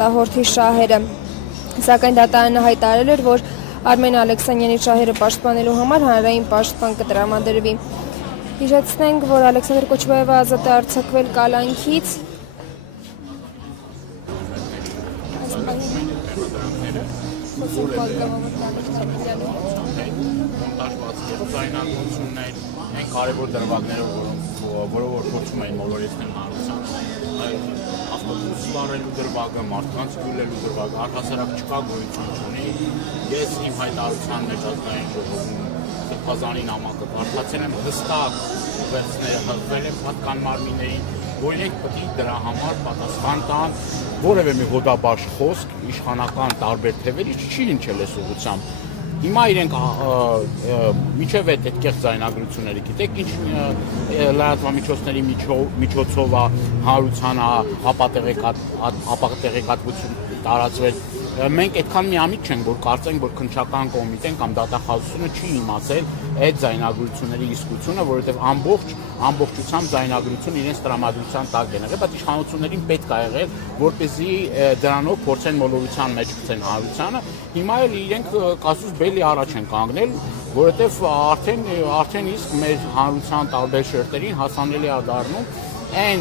Հորթի շահերը, սակայն դատարանը հայտարարել էր, որ Արմեն Ալեքսանյանի շահերը պաշտպանելու համար հանրային պաշտպան կտրամադրվի։ Հիշեցնենք, որ Ալեքսանդր Կոչբաևը ազատ է արձակվել կալանքից։ Այն կարևոր դրվագները, որով փորձում էին մոլորեցնել հանրության, ասպատուսվարելու դրվագը, մարդկանց գյուլելու դրվագը, առհասարակ չկա գոյություն չունի։ Ես իմ հայտարարության մեջ ազգային ժողովում Սրբազանի նամակը կարդացել եմ հստակ ուղերձները հղվել եմ պատկան մարմիններին, որ իրենք պետք է դրա համար պատասխան տան, որևէ մի հոդաբաշխ խոսք իշխանական տարբեր թևերի չի հնչել այս ուղղությամբ։ Հիմա իրենք միջև այդ կեղծ ձայնագրությունները գիտեք ինչ լրատվամիջոցների միջոցով հանրությանը ապատեղեկատվություն տարածվել։ Մենք այդքան միամիտ չենք, որ կարծենք, որ քննչական կոմիտեն կամ դատախազությունը չի իմացել այդ ձայնագրությունների իսկությունը, որովհետև ամբողջությամբ ձայնագրությունը իրենց տրամադրության տակ են եղել, բայց իշխանություններին պետք է եղել, որպեսզի դրանով փորձեն մոլորության մեջ գցեն հանրությանը։ Հիմա էլ իրենք կասուս բելի առաջ են կանգնել, որովհետև արդեն իսկ մեր հանրության տարբեր շերտերին հասանելի է դառնում այն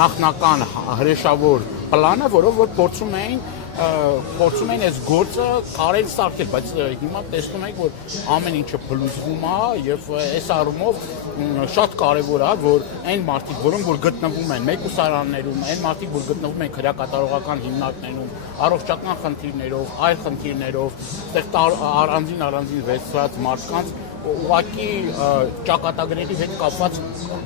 նախնական հրեշավոր պլանը, որով որ փորձում էին այս գործը կարել սարքել, բայց հիմա տեսնում ենք, որ ամեն ինչը փլուզվում է եւ այս առումով շատ կարեւոր է, որ այն մարդիկ, որոնք որ գտնվում են մեկուսարաններում, այն մարդիկ, որ գտնվում են քրեակատարողական հիմնարկներում, առողջական խնդիրներով, այլ խնդիրներով, այդտեղ առանձին վերցրած մարդկանց ուղղակի ճակատագրերի հետ կապված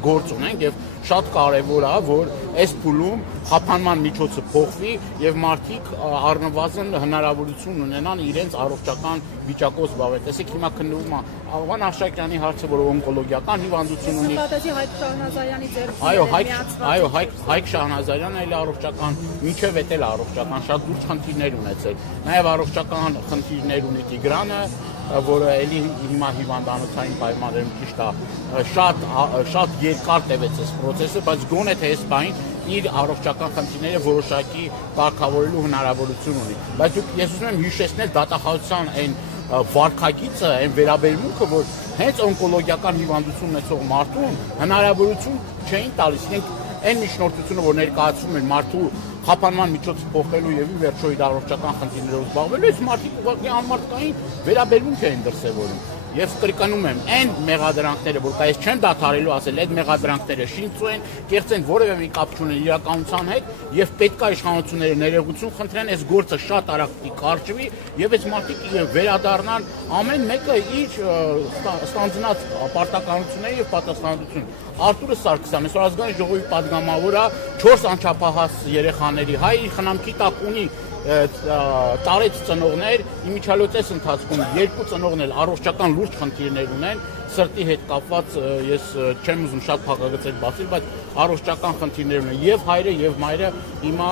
գործ ունենք եւ շատ կարեւոր է, որ այս փուլում խափանման միջոցը փոխվի եւ մարդիկ առնվազն հնարավորություն ունենան իրենց առողջական վիճակով զբաղվել։ Տեսեք հիմա քննվում է Աղվան Աշակյանի հարցը, որ օնկոլոգիական հիվանդություն ունի։ Հայկ Շահնազարյանի ձեռքբերումը։ Այո, Հայկ Շահնազարյանը էլ առողջական, մինչև էլ առողջական շատ լուրջ խնդիրներ ունեցել։ Նաեւ առողջական խնդիրներ ունի Տիգրանը, որը էլի հիմա հիվանդանոցային պայմաններում ճիշտ է շատ երկար տևեց այս process-ը, բայց գոնե թե այս բանին իր առողջական խնդիրները որոշակի կարգավորելու հնարավորություն ունի։ Բայց ես ուզում եմ հիշեցնել դատախազության այն վարքագիծը, այն վերաբերմունքը, որ հենց օնկոլոգիական հիվանդություն ունեցող մարդուն հնարավորություն չէին տալիս։ Իրենք այն միջնորդությունը, որ ներկայացում են մարդու խափանման միջոցը փոխելու եւ ի վերջո իր առողջական խնդիրներով զբաղվելու, այս մարդիկ ուղղակի անմարդկային վերաբերմունք էին դրսևորում։ Ես կրկնում եմ, այն մեղադրանքները, որ կայս չեմ դադարելու ասել, այդ մեղադրանքները շինծու են, կեղծ են, որևէ մի կապ չունեն իրականության հետ եւ պետք է իշխանությունները ներողություն խնդրեն, այս գործը շատ արագ կարճվի եւ այս մարդիկ վերադառնան ամեն մեկը իր ստանձնած պարտականությունների եւ պատասխանատվություն։ Արտուրը Սարգսյանը այսօր ազգային ժողովի падգամավորը 4 անչափահաս երեխաների հայ իր խնամքի տակ ունի տարեց ծնողներ, իմիջալոցես ընթացքում 2 ծնողներ առողջական լուրջ խնդիրներ ունեն, սրտի հետ կապված ես չեմ ուզում շատ փակագծեր բացել, բայց առողջական խնդիրներ ունեն եւ հայրը եւ մայրը հիմա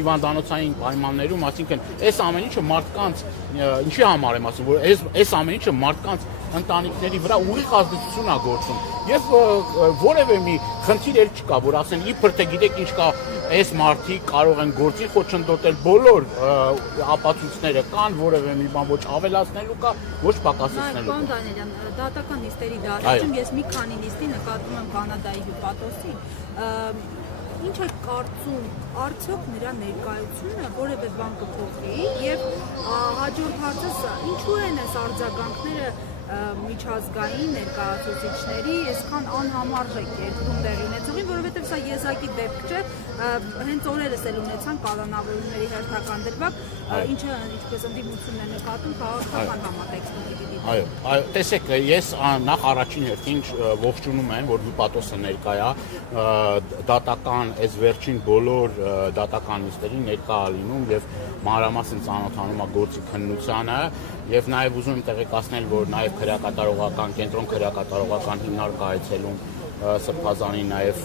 հիվանդանոցային պայմաններում, այսինքն այս ամեն ինչը մարդկանց ինչի համար եմ ասում, որ այս ամեն ինչը մարդկանց ընտանիքների վրա ուղիղ ազդեցություն է գործում եւ որևէ մի խնդիր էլ չկա, որ ասեն իբր թե գիտեք ինչ կա, այս մարդիկ կարող են գործի խոչընդոտել, բոլոր ապացույցները կան, որևէ մի բան ոչ ավելացնելու կա, ոչ պակասեցնելու կա։ Պարոն Դանիելյան, դատական նիստերի դարաշրջանում ես մի քանի նիստի նկատում եմ Կանադայի հյուպատոսին։ Ինչ է կարծում, արդյոք նրա ներկայությունը որևէ բան կփոխի եւ հաջորդ հարցս ինչու են այս արձագանքները միջազգային ներկայացուցիչների այսքան անհամարժեք երկրում տեղի ունեցողին, որովհետև սա եզակի դեպք չէ, հենց օրերս էլ ունեցան կալանավորումների հերթական դրվագ, ինչը ինչպես ընդդիմությունն է նկատում քաղաքական համատեքստի։ Այո, տեսեք, ես նախ առաջին հերթին ողջունում եմ, որ հյուպատոսը ներկա է, դատական այս վերջին բոլոր դատական նիստերին ներկա լինում եւ մանրամասն ծանոթանում է գործի քննությանը եւ նաեւ ուզում եմ տեղեկացնել, որ նաեւ քրեակատարողական կենտրոն քրեակատարողական հիմնարկ այցելում Սրբազանի նաև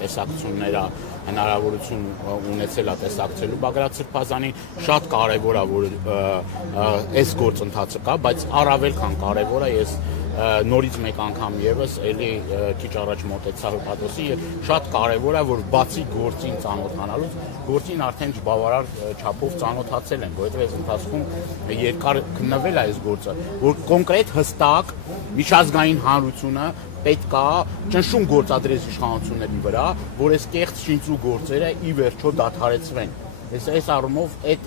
տեսակցությունները հնարավորություն ունեցել է տեսակցելու Բագրատ Սրբազանին շատ կարևոր է որ այս գործընթացը կա, բայց առավել քան կարևոր է ես նորից մեկ անգամ եւս էլի քիչ առաջ մոտեցա հյուպատոսի եւ շատ կարեւոր է որ բացի գործին ծանոթանալուց գործին արդեն բավարար չափով ծանոթացել են, որովհետև այս ընթացքում երկար քննվել է այս գործը, որ կոնկրետ հստակ միջազգային հանրությունը պետք է ճնշում գործադրել իշխանությունների վրա, որ այս կեղծ շինծու գործերը ի վերջո դադարեցվեն։ Այս առումով այդ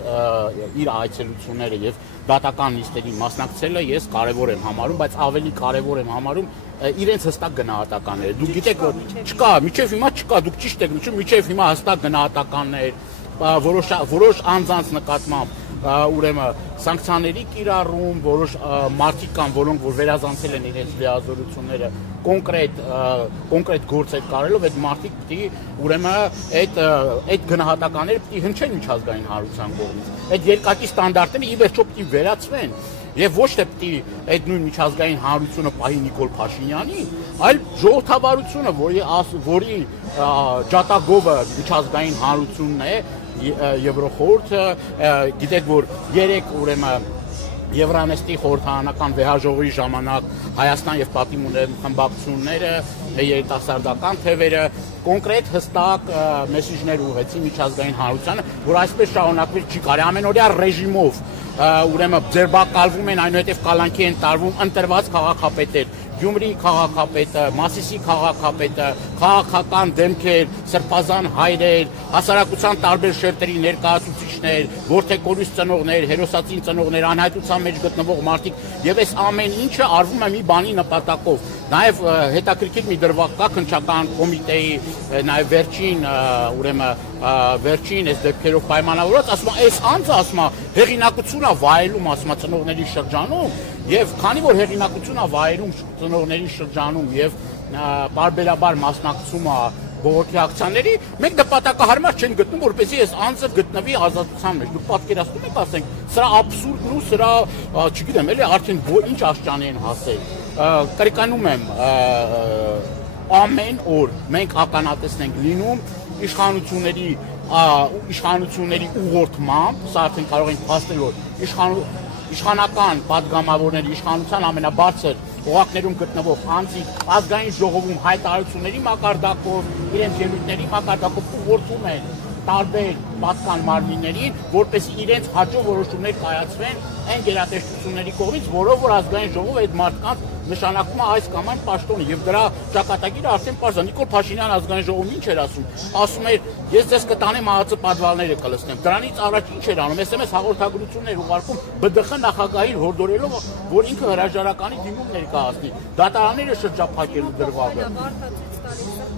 իր այցելությունները եւ դատական նիստերի մասնակցելը ես կարեւոր եմ համարում, բայց ավելի կարեւոր եմ համարում իրենց հստակ գնահատականները։ Դուք գիտեք, որ չկա, միջև հիմա չկա, դուք ճիշտ եք նշում, միջև հիմա հստակ գնահատականներ, որոշ անձանց նկատմամբ ուրեմն սանկցիաների կիրառում, որոշ մարդիկ կան, որոնք որ վերազանցել են իրենց լիազորությունները կոնկրետ գործեր կարելով, այդ մարդիկ պիտի ուրեմն այդ գնահատականները պիտի հնչեն միջազգային հանրության կողմից։ Այդ երկակի ստանդարտները ի վերջո պիտի վերացվեն եւ ոչ թե պիտի այդ նույն միջազգային հանրությունը պահի Նիկոլ Փաշինյանին, այլ ժողովրդավարությունը, որի ջատագովը միջազգային հանրությունն է, Եվրոխորհուրդը, գիտեք, որ 3 ուրեմն Եվրանեստի խորհրդարանական վեհաժողովի ժամանակ Հայաստան եւ Պատիմ խմբակցությունները, երիտասարդական թևերը կոնկրետ հստակ մեսեջներ ուղղեցին միջազգային հանրությանը, որ այսպես շարունակվել չի կարելի, ամենօրյա ռեժիմով ուրեմն ձերբակալվում են, այնուհետև կալանքի են տարվում ընտրված քաղաքապետեր, Գյումրի քաղաքապետը, Մասիսի քաղաքապետը, քաղաքական դեմքեր, սրբազան հայրեր, հասարակության տարբեր շերտերի ներկայացուցիչներ, որդեկորույս ծնողներ, հերոսացին ծնողներ, անհայտության մեջ գտնվող մարդիկ, եւ այս ամեն ինչը արվում է մի բանի նպատակով։ Նաեւ հետաքրքիր մի դրվագ կա քննչական կոմիտեի նաեւ վերջին այս դեպքերով պայմանավորված, ասում է, այս անձը ասում է հեղինակությունը վայելում, ասում է ծնողների շրջանում, եւ քանի որ հեղինակությունը վայելում ծնողների շրջանում եւ բարբերաբար մասնակցում է բողոքի ակցիաների, մենք նպատակահարմար չեն գտնում, որպեսզի այս անձը գտնվի ազատության մեջ։ Դուք պատկերացնում եք, ասենք, սրա աբսուրդն ու սրա, չգիտեմ, էլի արդեն ինչ աշխանի են հասել։ Կրկնում եմ, ամեն օր մենք ականատեսն ենք լինում իշխանությունների ուղղորդմամբ, սա արդեն կարող ենք փաստել, որ իշխանական падգամավորների իշխանության ամենաբարձր օղակներում գտնվող անձիկ ազգային ժողովում հայտարարությունների մակարդակով, իրենց ելույթների մակարդակով ուղղորդում են տարբեր պատկան մարմիններին, որպեսզի իրենց հաջող որոշումներ կայացվեն այն գերատեսչությունների կողմից, որով որ ազգային ժողովը այդ մարդկանց նշանակում է այս կամ այն պաշտոնը եւ դրա ճակատագիրը արդեն պարզ է։ Նիկոլ Փաշինյան ազգային ժողովում ինչ էր ասում։ Ասում էր, ես ձեզ կտանեմ ԱԱԾ պատվալները կլցնեմ։ Դրանից առաջ ինչ էր անում։ SMS հաղորդագրություններ ուղարկում ԲԴԽ նախագահին հորդորելով, որ ինքը հրաժարականի դիմում ներկայացնի։ Դատարանները շրջափակելու դրվագը։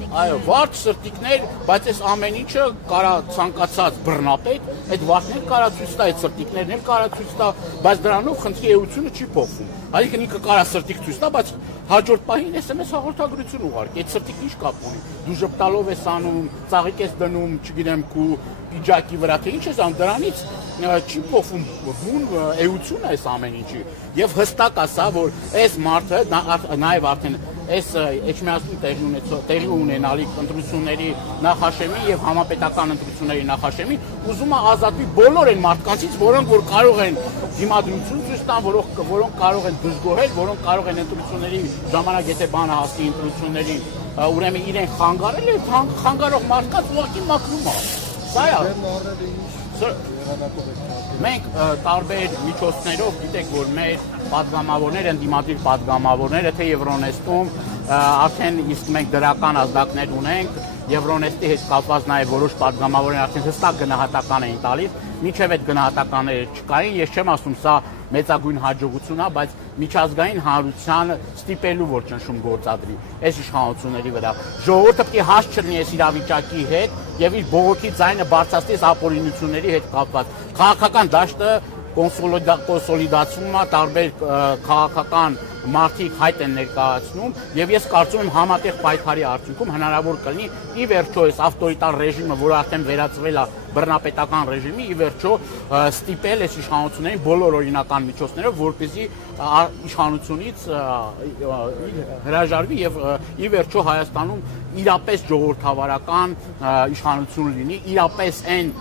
Այո, վարդ սրտիկներ, բայց այս ամեն ինչը կարա ցանկացած բռնապետ, այդ վարդներ կարա ցույց տա, այդ սրտիկներն էլ կարա ցույց տա, բայց դրանով խնդրի էությունը չի փոխվում։ Այսինքն ինքը կարա սրտիկ ցույց տա, բայց հաջորդ պահին SMS հաղորդագրություն ուղարկի, այդ սրտիկը ինչ կապ ունի։ Դու ժպտալով ես անում, ծաղիկ ես դնում, չգիտեմ, քու պիջակի վրա, թե ինչ ես անում, դրանից չի փոխվում բուն էությունը այս ամեն ինչի։ Եվ հստակ ասա, որ այս մարդը նաև արդեն այս Էջմիածնում տեղի ունենալիք ընտրությունների նախաշեմի եւ համապետական ընտրությունների նախաշեմի ուզում է ազատվի բոլոր այն մարդկանցից, որոնք որ կարող են դիմադրություն ցույց տան, որոնք կարող են դժգոհել, որոնք կարող են ընտրությունների ժամանակ եթե բանը հասնի ընտրություններին, ուրեմն իրեն խանգարել է, խանգարող մարդկանց ուղղակի մաքրում է։ Սա է։ Մենք տարբեր միջոցներով գիտեք, որ մեր падգամավորները, ընդդիմադիր падգամավորները, թե Եվրոնեստում արդեն իսկ մենք դրական ազդակներ ունենք, Եվրոնեստի հետ կապված նաև որոշ падգամավորներ արդեն հստակ գնահատական էին տալիս, մինչև այդ գնահատականները չկային, ես չեմ ասում սա մեծագույն հաջողություն է, բայց միջազգային հանրությանը ստիպելու որ ճնշում գործադրի այս իշխանությունների վրա։ Ժողովուրդը պետք է հաս չլինի այս իրավիճակի հետ եւ իր բողոքի ձայնը բարձրացնի ապօրինությունների հետ կապված։ Քաղաքական դաշտը կոնսոլիդացվում է, տարբեր քաղաքական մարդիկ հայտ են ներկայացնում եւ ես կարծում եմ համատեղ պայքարի արդյունքում հնարավոր կլինի ի վերջո այս ավտորիտար ռեժիմը, որը արդեն վերածվել է բռնապետական ռեժիմի, ի վերջո ստիպել այս իշխանություններին բոլոր օրինական միջոցներով, որպեսզի իշխանությունից հրաժարվի եւ ի վերջո Հայաստանում իրապես ժողովրդավարական իշխանություն լինի, իրապես այն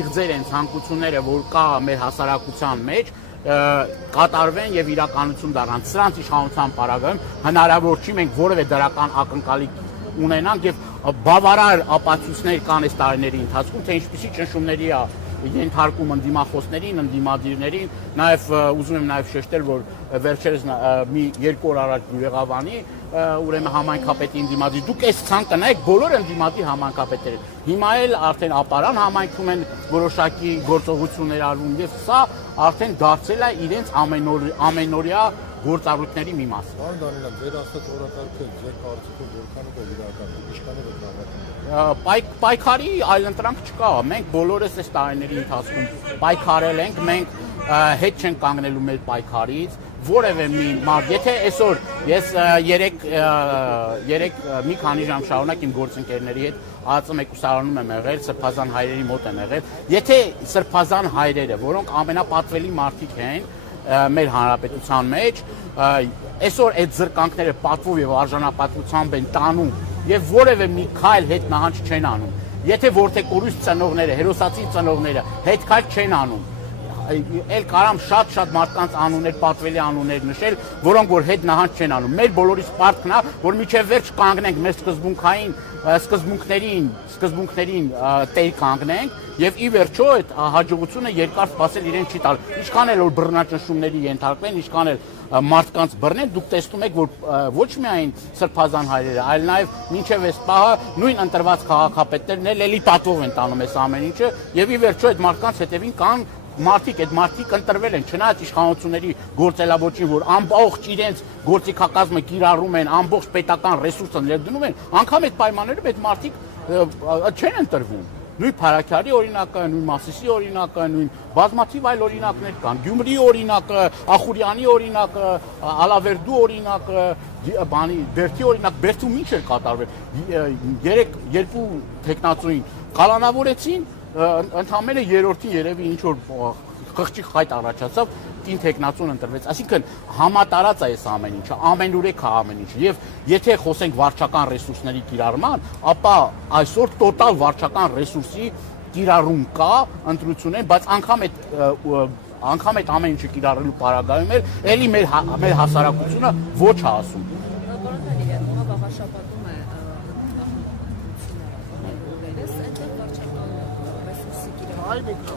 իղձեր են ցանկությունները, որ կա մեր հասարակության մեջ կատարվեն եւ իրականություն դառնան։ Սրանց իշխանության պարագայում հնարավոր չի մենք որևէ դրական ակնկալիք ունենանք եւ բավարար ապացույցներ կան այս տարիների ընթացքում, թե ինչպիսի ճնշումների է ենթարկում ընդդիմախոսներին, ընդդիմադիրներին, նաև ուզում եմ նաև շեշտել, որ վերջերս մի 2 օր առաջ եղավանի ուրեմն համայնքապետի ընդդիմադիր, դուք այս ցանկը նայեք բոլոր ընդդիմադիր համայնքապետերը, հիմա էլ արդեն ապարան համայնքում են որոշակի գործողություններ արվում եւ սա արդեն դարձել է իրենց ամենօրյա գործառույթների մի մաս։ Պարոն Դանիելյան, ձեր ասած օրակարգը ձեր կարծիքով որքանով է իրական, ինչքանով է հավատում։ Պայքարի այլընտրանք չկա։ Մենք բոլորս այս տարիների ընթացքում պայքարել ենք, մենք հետ չենք կանգնելու մեր պայքարից, որևէ մի մարդ, եթե այսօր ես երեք մի քանի ժամ շարունակ իմ գործընկերների հետ ԱԱԾ մեկուսարանում եմ եղել, սրբազան հայրերի մոտ եմ եղել, եթե սրբազան հայրերը, որոնք ամենապատվելի մարդիկ են մեր հանրապետության մեջ, այսօր այդ զրկանքները պատվով եւ արժանապատվությամբ են տանում եւ որևէ մի քայլ հետ նահանջ չեն անում, եթե որթեկորույս ծնողները, հերոսացի ծնողները հետ քայլ չեն անում, էլ կարամ շատ մարդկանց անուններ, պատվելի անուններ նշել, որոնք որ հետ նահանջ չեն անում։ Մեր բոլորիս պարտքն է, որ միջև վերջ կանգնենք մեր սկզբունքներին տեր կանգնենք եւ ի վերջո այդ հաջողությունը երկար սպասել իրեն չի տալ։ Ինչքան էլ որ բռնաճնշումների ենթարկվեն, ինչքան էլ մարդկանց բռնեն, դուք տեսնում եք, որ ոչ միայն սրբազան հայրերը, այլ նաեւ մինչեւ այս պահը նույն ընտրված քաղաքապետերն էլ էլի պատվով են տանում այս ամեն ինչը եւ ի վերջո այդ մարդկանց հետևին կան այդ մարդիկ ընտրվել են, չնայած իշխանությունների գործելավոճին, որ ամբողջ իրենց գործիքակազմը կիրառում են, ամբողջ պետական ռեսուրսը ներդնում են, անգամ այդ պայմաններում այդ մարդիկ չեն ընտրվում։ Նույն Փարաքյալի օրինակը, նույն Մասիսի օրինակը, նույն բազմաթիվ այլ օրինակներ կան։ Գյումրիի օրինակը, Ախուրյանի օրինակը, Ալավերդու օրինակը, Բերդի օրինակ, Բերդում ինչ էր կատարվել։ Երկու տեխնացուին կալանավորեցին, ընդամենը երրորդին երևի ինչ որ խղճի խայտ առաջացավ, կին տեխնացուն ընտրվեց, այսինքն համատարած է այս ամեն ինչը, ամենուրեք է ամեն ինչը, եւ եթե խոսենք վարչական ռեսուրսների կիրառման, ապա այսօր տոտալ վարչական ռեսուրսի կիրառում կա, ընտրություններ, բայց անգամ այդ ամեն ինչը կիրառելու պարագայում էլի մեր հասարակությունը ոչ է ասում։ Պարոն Դանիելյան, շաբաթում է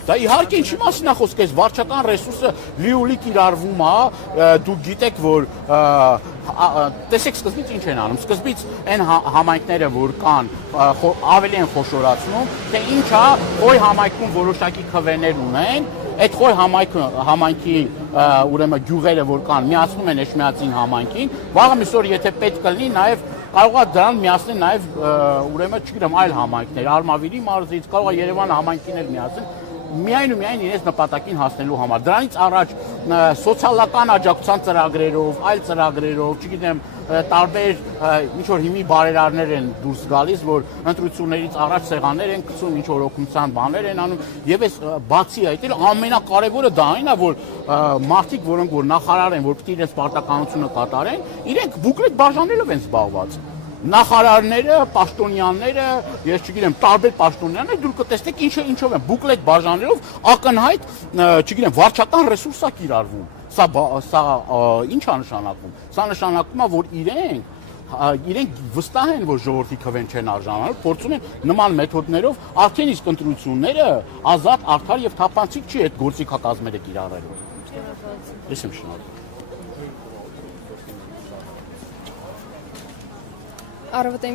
Դա իհարկե ինչի մասին է խոսքը, վարչական ռեսուրսը լիոլի կիրառվում է, դուք գիտեք, որ տեսեք սկզբից ինչ են անում, սկզբից այն համայնքները, որ կան, ավելի են խոշորացնում, թե ինչ է, ոյ համայնքում որոշակի քվեներ ունեն, այդ խոյ համայնքի ուրեմն գյուղերը, որ կան, միացնում են Էջմիածին համայնքին, վաղը միսօր եթե պետք կլինի, նաև կարող է դրան միացնել նաև ուրեմն չգիտեմ այլ համայնքներ, Արմավիրի մարզից, կարող է Երևան համայնքին էլ միացնել, միայն ու միայն իրենց նպատակին հասնելու համար։ Դրանից առաջ սոցիալական աջակցության ծրագրերով, այլ ծրագրերով, չգիտեմ, տարբեր ինչ որ հիմի բարերարներ են դուրս գալիս, որ ընտրություններից առաջ սեղաններ են գցում, ինչ որ օգնության բաներ են անում, եւ այս բացի այդ էլ ամենակարևորը դա այն է, որ մարդիկ, որոնք որ նախարար են, որ պետք է իրենց պարտականությունը կատարեն, իրենք բուկլետ բաժանելով են զբաղված։ Նախարարները, պաշտոնյաները, ես չգիտեմ, տարբեր պաշտոնյաներ դուք կտեսնեք ինչով են բուկլետ բաժանելով ակնհայտ, չգիտեմ, վարչական ռեսուրսա կիրառվում։ Սա ինչ է նշանակում։ Սա նշանակում է, որ իրենք վստահ են, որ ժողովրդի քվեն չեն արժանանում, փորձում են նման մեթոդներով արդեն իսկ ընտրությունները ազատ, արդար եւ թափանցիկ չի այդ գործիքակազմերը կիրառելու։ Ես եմ շնորհակալ։ Առավոտը